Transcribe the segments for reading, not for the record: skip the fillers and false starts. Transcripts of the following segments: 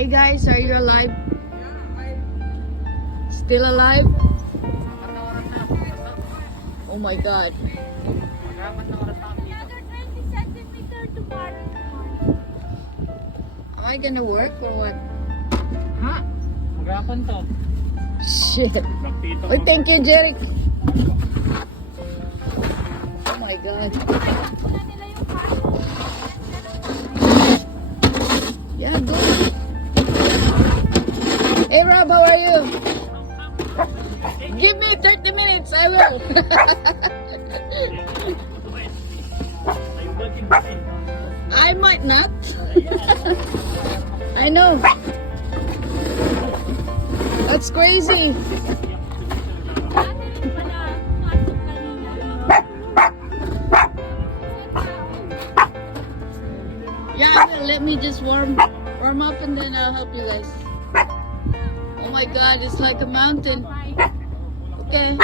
Hey guys, are you alive? Still alive? Oh my god. Another 20 centimeter to water. Am I gonna work or what? Ha? Maghapon to. Shit. Magtito. Oh, thank you, Jeric. Oh my god. Kunan nila yung pasok. Yeah, go. Hey Rob, how are you? Give me 30 minutes, I will. I might not. I know. That's crazy. Dati rin pala, pasok kanina. Yeah, I will. Let me just warm up and then I'll help you guys. Oh my god, it's like a mountain. Okay.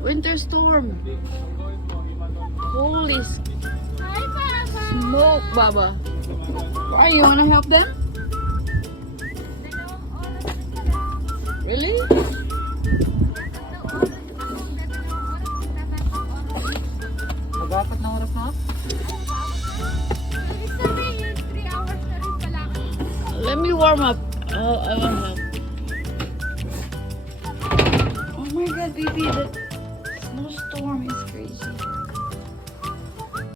Winter storm. Holy Hi, Papa! smoke, Baba. Why, you wanna help them? Dalawang oras na pala. Really? Tatlong oras. Dalawang oras. Magtatapang oras. Mag-apat na oras na? Ibig sabihin, 3 hours na rin pala. Let me warm up. I will help. Oh my god, baby, the snowstorm is crazy.